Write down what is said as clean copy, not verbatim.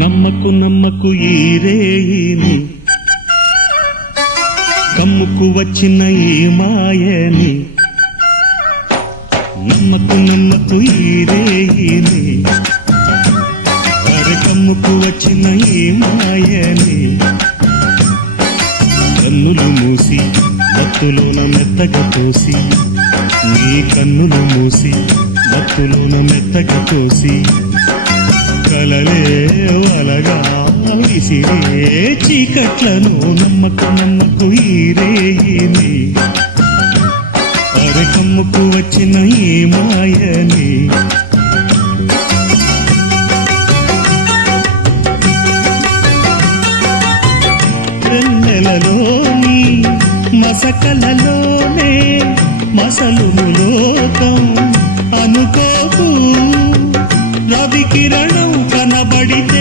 నమ్మకు నమ్మకు ఈ రేయిని, కమ్ముకు వచ్చిన ఈ మాయని. నమ్మకు నమ్మకు ఈ రేయిని, అరే కమ్ముకు వచ్చిన ఈ మాయని. కన్నులు మూసి మత్తులోన మెత్తగా తోసి, నీ కన్నులు మూసి మత్తులోన మెత్తగా తోసి, కలలే వలగా విసిరే చీకట్లను. నమ్మకు నమ్మకు ఈ రేయిని, అరే కమ్ముకు వచ్చిన ఈ మాయని. వెన్నెలలోని మసకలలోనే మసలుము లోకం అనుకోకు. రవి కిరణం కనబడితే